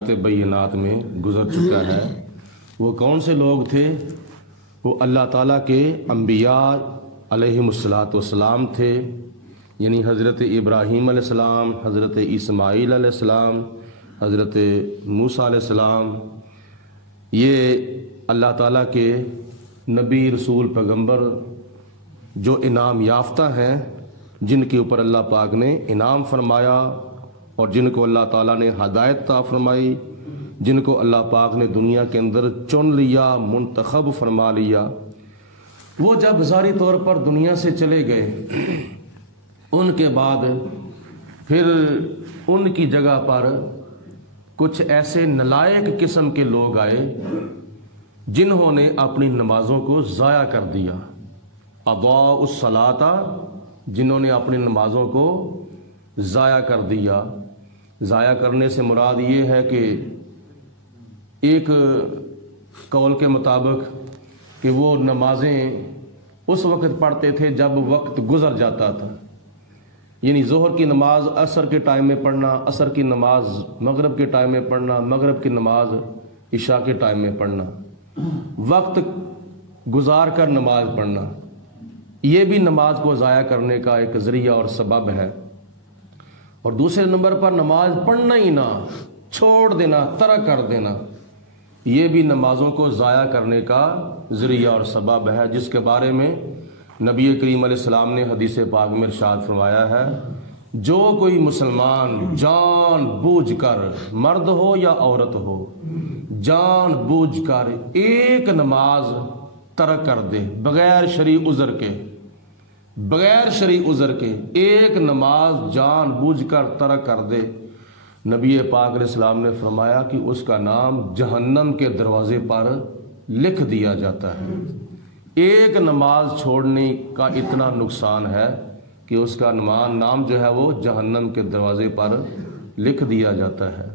بینات میں گزر چکا ہے۔ وہ کون سے لوگ تھے؟ وہ اللہ تعالیٰ کے انبیاء علیہم السلام تھے، یعنی حضرت ابراہیم علیہ السلام، حضرت اسماعیل علیہ السلام، حضرت موسیٰ علیہ السلام۔ یہ اللہ تعالیٰ کے نبی، رسول، پیغمبر جو انعام یافتہ ہیں، جن کے اوپر اللہ پاک نے انعام فرمایا اور جن کو اللہ تعالیٰ نے ہدایت عطا فرمائی، جن کو اللہ پاک نے دنیا کے اندر چن لیا، منتخب فرما لیا۔ وہ جب ظاہری طور پر دنیا سے چلے گئے، ان کے بعد پھر ان کی جگہ پر کچھ ایسے نالائق قسم کے لوگ آئے جنہوں نے اپنی نمازوں کو ضائع کر دیا۔ اضاعوا الصلاۃ، جنہوں نے اپنی نمازوں کو ضائع کر دیا۔ ضائع کرنے سے مراد یہ ہے کہ ایک قول کے مطابق کہ وہ نمازیں اس وقت پڑھتے تھے جب وقت گزر جاتا تھا، یعنی ظہر کی نماز عصر کے ٹائم میں پڑھنا، عصر کی نماز مغرب کے ٹائم میں پڑھنا، مغرب کی نماز عشاء کے ٹائم میں پڑھنا، وقت گزار کر نماز پڑھنا، یہ بھی نماز کو ضائع کرنے کا ایک ذریعہ اور سبب ہے۔ اور دوسرے نمبر پر نماز پڑھنا ہی نہ، چھوڑ دینا، ترک کر دینا، یہ بھی نمازوں کو ضائع کرنے کا ذریعہ اور سبب ہے، جس کے بارے میں نبی کریم علیہ السلام نے حدیث پاک میں ارشاد فرمایا ہے، جو کوئی مسلمان جان بوجھ کر، مرد ہو یا عورت ہو، جان بوجھ کر ایک نماز ترک کر دے، بغیر شرعی عذر کے، بغیر شرعی عذر کے ایک نماز جان بوجھ کر ترک کر دے، نبی پاک علیہ السلام نے فرمایا کہ اس کا نام جہنم کے دروازے پر لکھ دیا جاتا ہے۔ ایک نماز چھوڑنے کا اتنا نقصان ہے کہ اس کا نام جو ہے وہ جہنم کے دروازے پر لکھ دیا جاتا ہے۔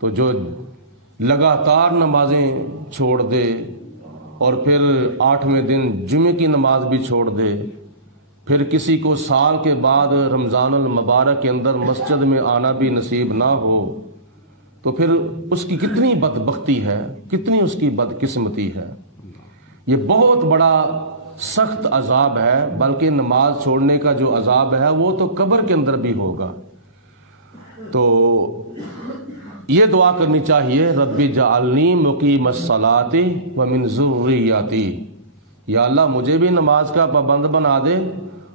تو جو لگاتار نمازیں چھوڑ دے اور پھر 8ویں دن جمعے کی نماز بھی چھوڑ دے، پھر کسی کو سال کے بعد رمضان المبارک کے اندر مسجد میں آنا بھی نصیب نہ ہو، تو پھر اس کی کتنی بدبختی ہے، کتنی اس کی بدقسمتی ہے۔ یہ بہت بڑا سخت عذاب ہے، بلکہ نماز چھوڑنے کا جو عذاب ہے وہ تو قبر کے اندر بھی ہوگا۔ تو یہ دعا کرنی چاہیے، رب جعلنی مقیم الصلاۃ ومن ذریتی، یا اللہ مجھے بھی نماز کا پابند بنا دے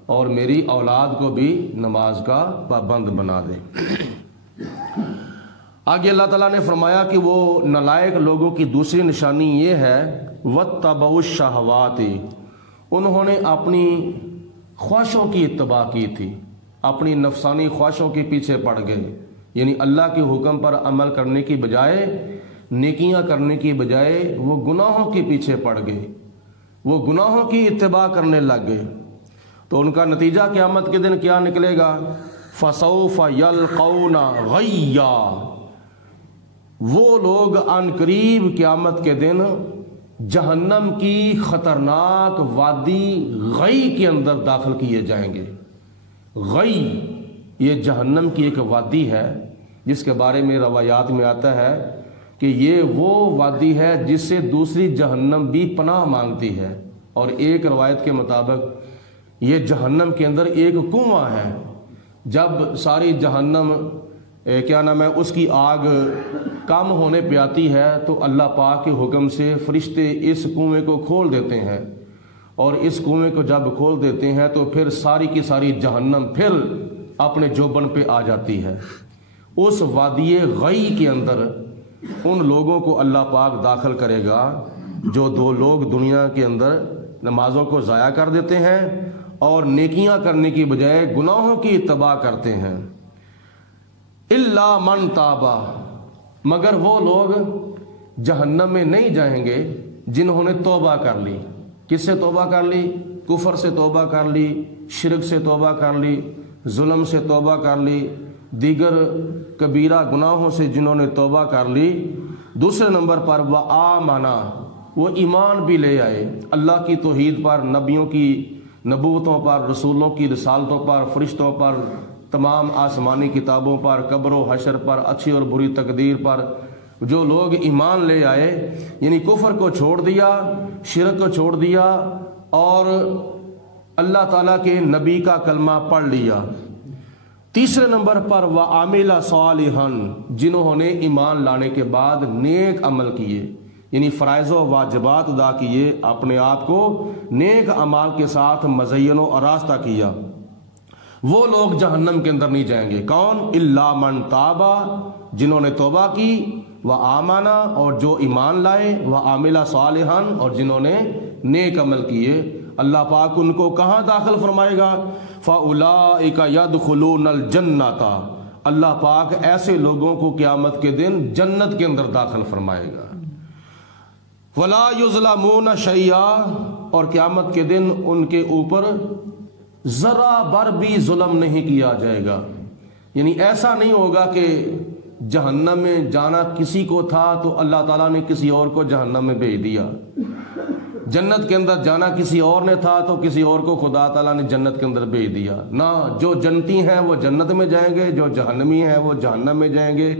اور میری اولاد کو بھی نماز کا پابند بنا دے۔ آگے اللہ تعالیٰ نے فرمایا کہ وہ نالائق لوگوں کی دوسری نشانی یہ ہے، واتبعوا الشہوات، انہوں نے اپنی خواہشوں کی اتباع کی تھی، اپنی نفسانی خواہشوں کے پیچھے پڑ گئے، یعنی اللہ کے حکم پر عمل کرنے کی بجائے، نیکیاں کرنے کی بجائے وہ گناہوں کے پیچھے پڑ گئے، وہ گناہوں کی اتباع کرنے لگ گئے۔ تو ان کا نتیجہ قیامت کے دن کیا نکلے گا؟ فَسَوْفَ يَلْقَوْنَ غَيًّا، وہ لوگ عن قریب قیامت کے دن جہنم کی خطرناک وادی غی کے اندر داخل کیے جائیں گے۔ غی یہ جہنم کی ایک وادی ہے جس کے بارے میں روایات میں آتا ہے کہ یہ وہ وادی ہے جس سے دوسری جہنم بھی پناہ مانگتی ہے، اور ایک روایت کے مطابق یہ جہنم کے اندر ایک کنواں ہے، جب ساری جہنم اس کی آگ کم ہونے پہ آتی ہے تو اللہ پاک کے حکم سے فرشتے اس کنویں کو کھول دیتے ہیں، اور اس کنویں کو جب کھول دیتے ہیں تو پھر ساری کی ساری جہنم پھر اپنے جوبن پہ آ جاتی ہے۔ اس وادی غی کے اندر ان لوگوں کو اللہ پاک داخل کرے گا جو دو لوگ دنیا کے اندر نمازوں کو ضائع کر دیتے ہیں اور نیکیاں کرنے کی بجائے گناہوں کی اتباع کرتے ہیں۔ الا من تابا، مگر وہ لوگ جہنم میں نہیں جائیں گے جنہوں نے توبہ کر لی۔ کس سے توبہ کر لی؟ کفر سے توبہ کر لی، شرک سے توبہ کر لی، ظلم سے توبہ کر لی، دیگر کبیرہ گناہوں سے جنہوں نے توبہ کر لی۔ دوسرے نمبر پر وآمنا، وہ ایمان بھی لے آئے اللہ کی توحید پر، نبیوں کی نبوتوں پر، رسولوں کی رسالتوں پر، فرشتوں پر، تمام آسمانی کتابوں پر، قبر و حشر پر، اچھی اور بری تقدیر پر جو لوگ ایمان لے آئے، یعنی کفر کو چھوڑ دیا، شرک کو چھوڑ دیا اور اللہ تعالیٰ کے نبی کا کلمہ پڑھ لیا۔ تیسرے نمبر پر وَعَمِلَ صَالِحًا، جنہوں نے ایمان لانے کے بعد نیک عمل کیے، یعنی فرائض و واجبات ادا کیے، اپنے آپ کو نیک اعمال کے ساتھ مزین و آراستہ کیا، وہ لوگ جہنم کے اندر نہیں جائیں گے۔ کون؟ اِلَّا مَن تَابَ، جنہوں نے توبہ کی، وَآمَنَ، اور جو ایمان لائے، وَعَمِلَ صَالِحًا، اور جنہوں نے نیک عمل کیے، اللہ پاک ان کو کہاں داخل فرمائے گا؟ فَأُولَئِكَ يَدْخُلُونَ الْجَنَّةَ، اللہ پاک ایسے لوگوں کو قیامت کے دن جنت کے اندر داخل فرمائے گا۔ وَلَا يُظْلَمُونَ شَيْئًا، اور قیامت کے دن ان کے اوپر ذرا بر بھی ظلم نہیں کیا جائے گا، یعنی ایسا نہیں ہوگا کہ جہنم میں جانا کسی کو تھا تو اللہ تعالیٰ نے کسی اور کو جہنم میں بھیج دیا، جنت کے اندر جانا کسی اور نے تھا تو کسی اور کو خدا تعالیٰ نے جنت کے اندر بھیج دیا۔ نہ، جو جنتی ہیں وہ جنت میں جائیں گے، جو جہنمی ہیں وہ جہنم میں جائیں گے۔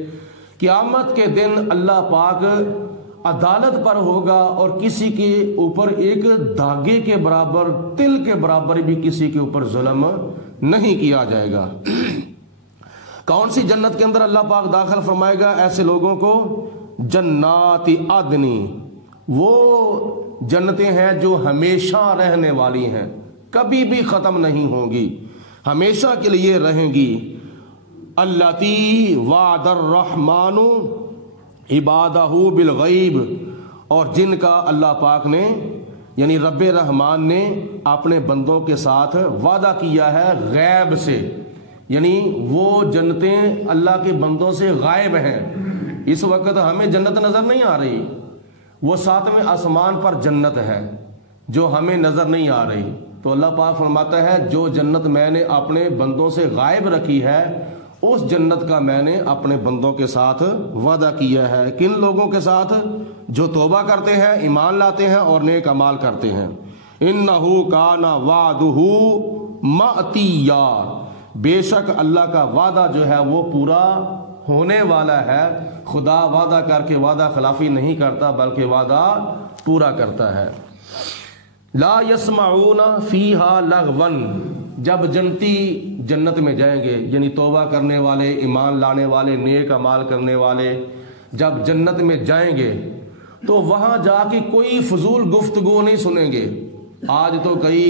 قیامت کے دن اللہ پاک عدالت پر ہوگا اور کسی کے اوپر ایک دھاگے کے برابر، تل کے برابر بھی کسی کے اوپر ظلم نہیں کیا جائے گا۔ کون سی جنت کے اندر اللہ پاک داخل فرمائے گا ایسے لوگوں کو؟ جنات عدن، وہ جنتیں ہیں جو ہمیشہ رہنے والی ہیں، کبھی بھی ختم نہیں ہوں گی، ہمیشہ کے لیے رہیں گی۔ اللاتی وعد الرحمن عبادہ بالغیب، اور جن کا اللہ پاک نے، یعنی رب رحمان نے اپنے بندوں کے ساتھ وعدہ کیا ہے غیب سے، یعنی وہ جنتیں اللہ کے بندوں سے غائب ہیں۔ اس وقت ہمیں جنت نظر نہیں آ رہی، وہ ساتویں آسمان پر جنت ہے جو ہمیں نظر نہیں آ رہی، تو اللہ پاک فرماتا ہے جو جنت میں نے اپنے بندوں سے غائب رکھی ہے، اس جنت کا میں نے اپنے بندوں کے ساتھ وعدہ کیا ہے۔ کن لوگوں کے ساتھ؟ جو توبہ کرتے ہیں، ایمان لاتے ہیں اور نیک اعمال کرتے ہیں۔ اِنَّهُ كَانَ وَعْدُهُ مَأْتِيًّا، بے شک اللہ کا وعدہ جو ہے وہ پورا ہونے والا ہے۔ خدا وعدہ کر کے وعدہ خلافی نہیں کرتا بلکہ وعدہ پورا کرتا ہے۔ لا يسمعون فیہا لغوا، جب جنتی جنت میں جائیں گے، یعنی توبہ کرنے والے، ایمان لانے والے، نیک اعمال کرنے والے جب جنت میں جائیں گے تو وہاں جا کے کوئی فضول گفتگو نہیں سنیں گے۔ آج تو کئی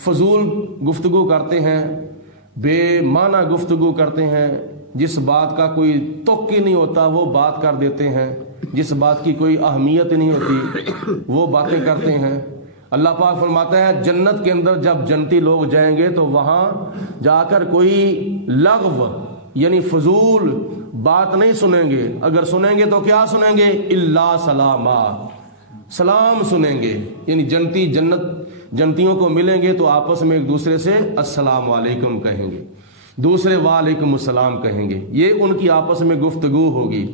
فضول گفتگو کرتے ہیں، بے معنی گفتگو کرتے ہیں، جس بات کا کوئی توق ہی نہیں ہوتا وہ بات کر دیتے ہیں، جس بات کی کوئی اہمیت نہیں ہوتی وہ باتیں کرتے ہیں۔ اللہ پاک فرماتا ہے جنت کے اندر جب جنتی لوگ جائیں گے تو وہاں جا کر کوئی لغو یعنی فضول بات نہیں سنیں گے۔ اگر سنیں گے تو کیا سنیں گے؟ الا سلاما، سلام سنیں گے، یعنی جنتیوں کو ملیں گے تو آپس میں ایک دوسرے سے السلام علیکم کہیں گے، دوسرے وعلیکم السلام کہیں گے، یہ ان کی آپس میں گفتگو ہوگی۔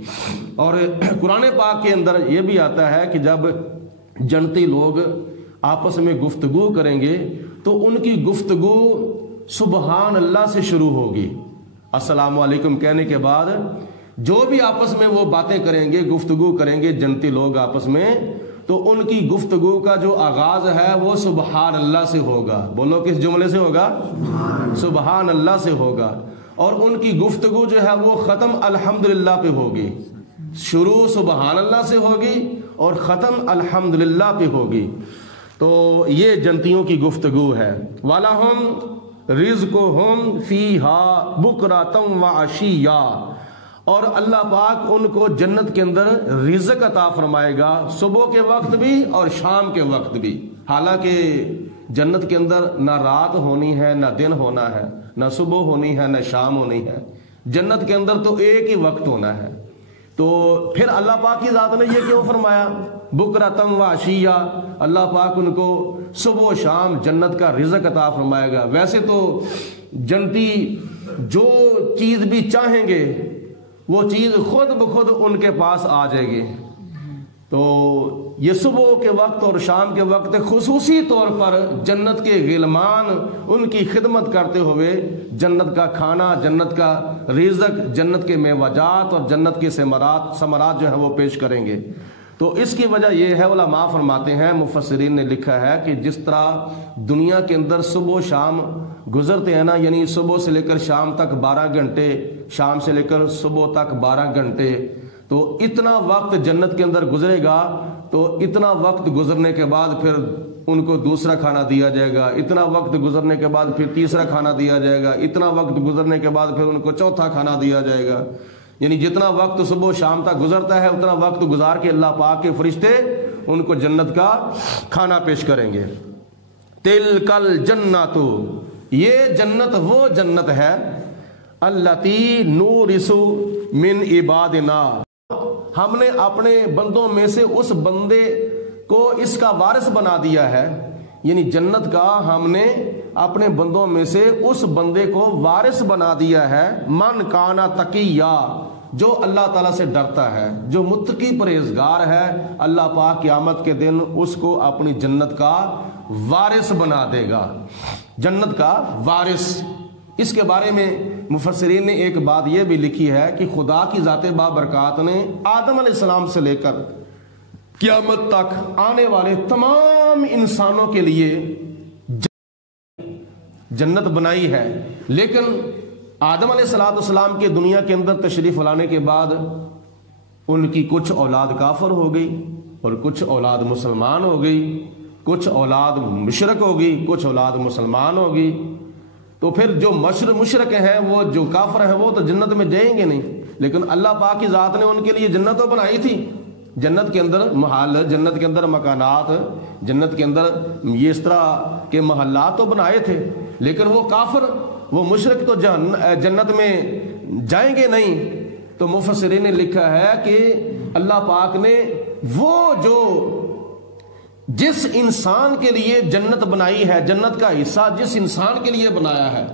اور قرآن پاک کے اندر یہ بھی آتا ہے کہ جب جنتی لوگ آپس میں گفتگو کریں گے تو ان کی گفتگو سبحان اللہ سے شروع ہوگی۔ السلام علیکم کہنے کے بعد جو بھی آپس میں وہ باتیں کریں گے، گفتگو کریں گے جنتی لوگ آپس میں، تو ان کی گفتگو کا جو آغاز ہے وہ سبحان اللہ سے ہوگا۔ بولو کس جملے سے ہوگا؟ سبحان اللہ سے ہوگا۔ اور ان کی گفتگو جو ہے وہ ختم الحمدللہ پہ ہوگی، شروع سبحان اللہ سے ہوگی اور ختم الحمدللہ پہ ہوگی۔ تو یہ جنتیوں کی گفتگو ہے۔ وَلَهُمْ رِزْقُهُمْ فِيهَا بُكْرَةً وَعَشِيًّا، اور اللہ پاک ان کو جنت کے اندر رزق عطا فرمائے گا، صبح کے وقت بھی اور شام کے وقت بھی۔ حالانکہ جنت کے اندر نہ رات ہونی ہے نہ دن ہونا ہے، نہ صبح ہونی ہے نہ شام ہونی ہے، جنت کے اندر تو ایک ہی وقت ہونا ہے۔ تو پھر اللہ پاک کی ذات نے یہ کیوں فرمایا بکرتم و عشیہ؟ اللہ پاک ان کو صبح و شام جنت کا رزق عطا فرمائے گا۔ ویسے تو جنتی جو چیز بھی چاہیں گے وہ چیز خود بخود ان کے پاس آ جائے گی۔ تو یہ صبح کے وقت اور شام کے وقت خصوصی طور پر جنت کے غلمان ان کی خدمت کرتے ہوئے جنت کا کھانا، جنت کا رزق، جنت کے میوجات اور جنت کے ثمرات جو ہیں وہ پیش کریں گے۔ تو اس کی وجہ یہ ہے، علماء فرماتے ہیں، مفسرین نے لکھا ہے کہ جس طرح دنیا کے اندر صبح و شام گزرتے ہیں نا، یعنی صبح سے لے کر شام تک 12 گھنٹے، شام سے لے کر صبح تک 12 گھنٹے، تو اتنا وقت جنت کے اندر گزرے گا، تو اتنا وقت گزرنے کے بعد پھر ان کو دوسرا کھانا دیا جائے گا، اتنا وقت گزرنے کے بعد پھر تیسرا کھانا دیا جائے گا، اتنا وقت گزرنے کے بعد پھر ان کو چوتھا کھانا دیا جائے گا۔ یعنی جتنا وقت صبح و شام تک گزرتا ہے اتنا وقت گزار کے اللہ پاک کے فرشتے ان کو جنت کا کھانا پیش کریں گے۔ تلکل جنت، یہ جنت وہ جنت ہے، التی نورث من عبادنا، ہم نے اپنے بندوں میں سے اس بندے کو اس کا وارث بنا دیا ہے، یعنی جنت کا ہم نے اپنے بندوں میں سے اس بندے کو وارث بنا دیا ہے، من کانا تقیا، جو اللہ تعالیٰ سے ڈرتا ہے، جو متقی پرہیزگار ہے، اللہ پاک قیامت کے دن اس کو اپنی جنت کا وارث بنا دے گا، جنت کا وارث۔ اس کے بارے میں مفسرین نے ایک بات یہ بھی لکھی ہے کہ خدا کی ذات بابرکات نے آدم علیہ السلام سے لے کر قیامت تک آنے والے تمام انسانوں کے لیے جنت بنائی ہے، لیکن آدم علیہ السلام کے دنیا کے اندر تشریف لانے کے بعد ان کی کچھ اولاد کافر ہو گئی اور کچھ اولاد مسلمان ہو گئی، کچھ اولاد مشرک ہو گئی، کچھ اولاد مسلمان ہو گئی۔ تو پھر جو مشرک ہیں، وہ جو کافر ہیں، وہ تو جنت میں جائیں گے نہیں، لیکن اللہ پاک کی ذات نے ان کے لیے جنت تو بنائی تھی، جنت کے اندر محل، جنت کے اندر مکانات، جنت کے اندر یہ اس طرح کے محلات تو بنائے تھے، لیکن وہ کافر، وہ مشرک تو جنت میں جائیں گے نہیں۔ تو مفسرین نے لکھا ہے کہ اللہ پاک نے وہ جو جس انسان کے لیے جنت بنائی ہے، جنت کا حصہ جس انسان کے لیے بنایا ہے،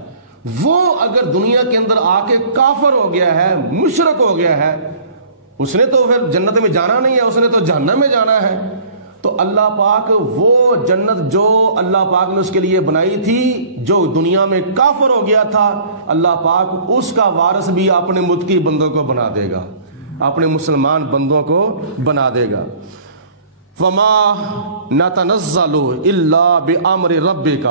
وہ اگر دنیا کے اندر آ کے کافر ہو گیا ہے، مشرک ہو گیا ہے، اس نے تو پھر جنت میں جانا نہیں ہے، اس نے تو جہنم میں جانا ہے۔ تو اللہ پاک وہ جنت جو اللہ پاک نے اس کے لیے بنائی تھی، جو دنیا میں کافر ہو گیا تھا، اللہ پاک اس کا وارث بھی اپنے متقی بندوں کو بنا دے گا، اپنے مسلمان بندوں کو بنا دے گا۔ وَمَا نَتَنَزَّلُ إِلَّا بِأَمْرِ رَبِّكَ،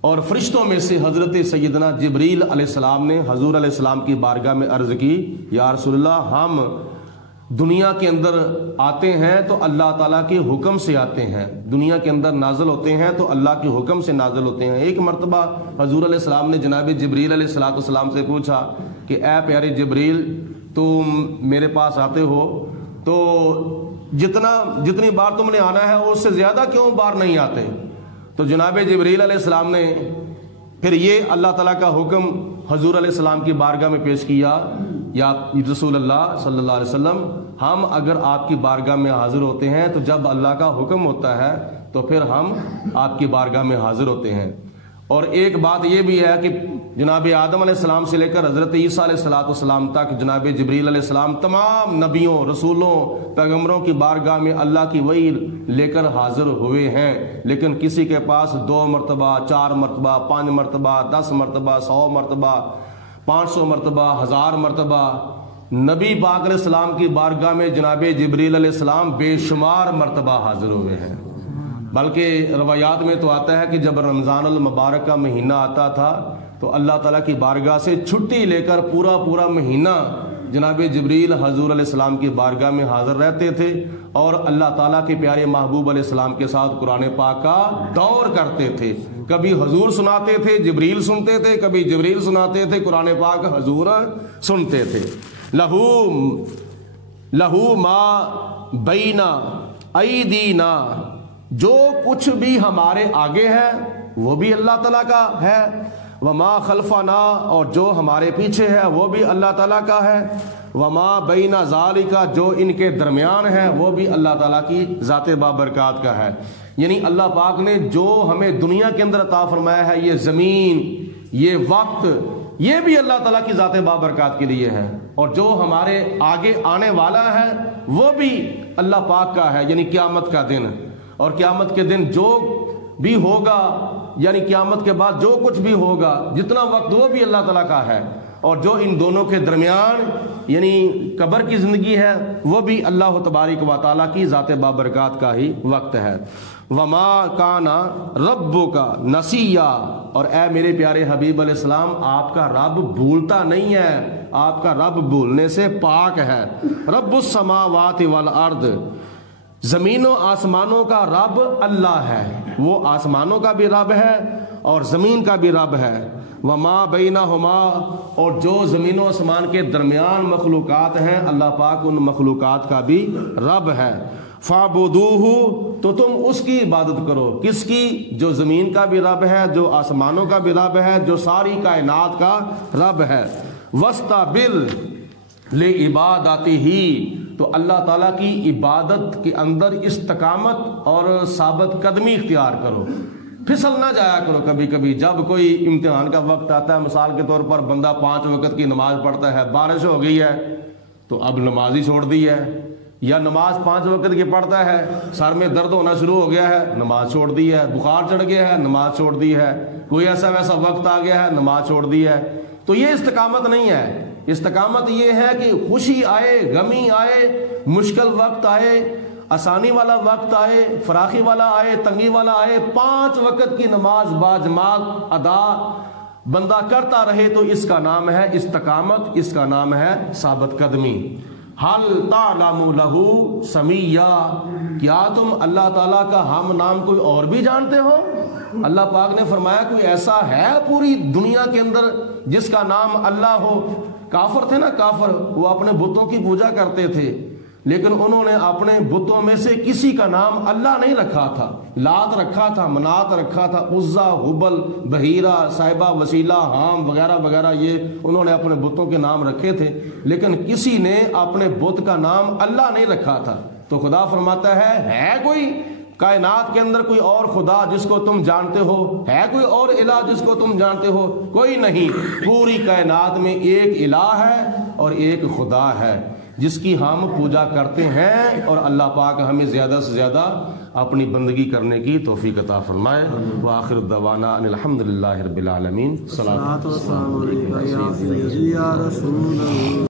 اور فرشتوں میں سے حضرت سیدنا جبریل علیہ السلام نے حضور علیہ السلام کی بارگاہ میں عرض کی، یا رسول اللہ، ہم دنیا کے اندر آتے ہیں تو اللہ تعالیٰ کے حکم سے آتے ہیں، دنیا کے اندر نازل ہوتے ہیں تو اللہ کے حکم سے نازل ہوتے ہیں۔ ایک مرتبہ حضور علیہ السلام نے جناب جبریل علیہ السلام سے پوچھا کہ اے پیارے جبریل، تم میرے پاس آتے ہو تو جتنی بار تم نے آنا ہے اس سے زیادہ کیوں بار نہیں آتے؟ تو جناب جبریل علیہ السلام نے پھر یہ اللہ تعالیٰ کا حکم حضور علیہ السلام کی بارگاہ میں پیش کیا، یا رسول اللہ صلی اللہ علیہ وسلم، ہم اگر آپ کی بارگاہ میں حاضر ہوتے ہیں تو جب اللہ کا حکم ہوتا ہے تو پھر ہم آپ کی بارگاہ میں حاضر ہوتے ہیں۔ اور ایک بات یہ بھی ہے کہ جناب آدم علیہ السلام سے لے کر حضرت عیسیٰ علیہ السلام تک جناب جبریل علیہ السلام تمام نبیوں، رسولوں، پیغمبروں کی بارگاہ میں اللہ کی وحی لے کر حاضر ہوئے ہیں، لیکن کسی کے پاس 2 مرتبہ، 4 مرتبہ، 5 مرتبہ، 10 مرتبہ، 100 مرتبہ، 500 مرتبہ، 1000 مرتبہ نبی پاک علیہ السلام کی بارگاہ میں جناب جبریل علیہ السلام بے شمار مرتبہ حاضر ہوئے ہیں۔ بلکہ روایات میں تو آتا ہے کہ جب رمضان المبارک کا مہینہ آتا تھا تو اللہ تعالیٰ کی بارگاہ سے چھٹی لے کر پورا مہینہ جناب جبریل حضور علیہ السلام کی بارگاہ میں حاضر رہتے تھے، اور اللہ تعالیٰ کے پیارے محبوب علیہ السلام کے ساتھ قرآن پاک کا دور کرتے تھے۔ کبھی حضور سناتے تھے، جبریل سنتے تھے، کبھی جبریل سناتے تھے، قرآن پاک حضور سنتے تھے۔ لہو ما بینا ایدینا، جو کچھ بھی ہمارے آگے ہے وہ بھی اللہ تعالیٰ کا ہے، وما خلفنا، اور جو ہمارے پیچھے ہے وہ بھی اللہ تعالیٰ کا ہے، وما بین ذالک، جو ان کے درمیان ہے وہ بھی اللہ تعالیٰ کی ذات بابرکات کا ہے۔ یعنی اللہ پاک نے جو ہمیں دنیا کے اندر عطا فرمایا ہے، یہ زمین، یہ وقت، یہ بھی اللہ تعالیٰ کی ذات بابرکات کے لیے ہے، اور جو ہمارے آگے آنے والا ہے وہ بھی اللہ پاک کا ہے، یعنی قیامت کا دن، اور قیامت کے دن جو بھی ہوگا، یعنی قیامت کے بعد جو کچھ بھی ہوگا جتنا وقت، وہ بھی اللہ تعالیٰ کا ہے، اور جو ان دونوں کے درمیان یعنی قبر کی زندگی ہے وہ بھی اللہ تبارک و تعالیٰ کی ذات بابرکات کا ہی وقت ہے۔ وما کانا ربک نسیا، اور اے میرے پیارے حبیب علیہ السلام، آپ کا رب بھولتا نہیں ہے، آپ کا رب بھولنے سے پاک ہے۔ رب السماوات والارض، زمین و آسمانوں کا رب اللہ ہے، وہ آسمانوں کا بھی رب ہے اور زمین کا بھی رب ہے۔ وما بینہما، اور جو زمین و آسمان کے درمیان مخلوقات ہیں اللہ پاک ان مخلوقات کا بھی رب ہے۔ فاعبدوہ، تو تم اس کی عبادت کرو، کس کی؟ جو زمین کا بھی رب ہے، جو آسمانوں کا بھی رب ہے، جو ساری کائنات کا رب ہے۔ واستبر لعبادتہ، تو اللہ تعالیٰ کی عبادت کے اندر استقامت اور ثابت قدمی اختیار کرو، پھسل نہ جایا کرو کبھی کبھی۔ جب کوئی امتحان کا وقت آتا ہے، مثال کے طور پر بندہ 5 وقت کی نماز پڑھتا ہے، بارش ہو گئی ہے تو اب نماز ہی چھوڑ دی ہے، یا نماز 5 وقت کی پڑھتا ہے، سر میں درد ہونا شروع ہو گیا ہے، نماز چھوڑ دی ہے، بخار چڑھ گیا ہے، نماز چھوڑ دی ہے، کوئی ایسا ویسا وقت آ گیا ہے، نماز چھوڑ دی ہے، تو یہ استقامت نہیں ہے۔ استقامت یہ ہے کہ خوشی آئے، غمی آئے، مشکل وقت آئے، آسانی والا وقت آئے، فراخی والا آئے، تنگی والا آئے، 5 وقت کی نماز باجماعت ادا بندہ کرتا رہے، تو اس کا نام ہے استقامت، اس کا نام ہے ثابت قدمی۔ حل تعلم لہ سمیہ، کیا تم اللہ تعالیٰ کا ہم نام کوئی اور بھی جانتے ہو؟ اللہ پاک نے فرمایا کوئی ایسا ہے پوری دنیا کے اندر جس کا نام اللہ ہو؟ کافر تھے نا، کافر، وہ اپنے بتوں کی پوجا کرتے تھے، لیکن انہوں نے اپنے بتوں میں سے کسی کا نام اللہ نہیں رکھا تھا۔ لات رکھا تھا، منات رکھا تھا، عزا، ہبل، بحیرہ، صاحبہ، وسیلہ، حام وغیرہ وغیرہ، یہ انہوں نے اپنے بتوں کے نام رکھے تھے، لیکن کسی نے اپنے بت کا نام اللہ نہیں رکھا تھا۔ تو خدا فرماتا ہے کوئی کائنات کے اندر کوئی اور خدا جس کو تم جانتے ہو؟ ہے کوئی اور الہ جس کو تم جانتے ہو؟ کوئی نہیں، پوری کائنات میں ایک الہ ہے اور ایک خدا ہے جس کی ہم پوجا کرتے ہیں، اور اللہ پاک ہمیں زیادہ سے زیادہ اپنی بندگی کرنے کی توفیق عطا فرمائے۔ وآخر دعوانا ان الحمدللہ رب العالمین۔ صلاۃ و سلام علیکم یا رسول اللہ۔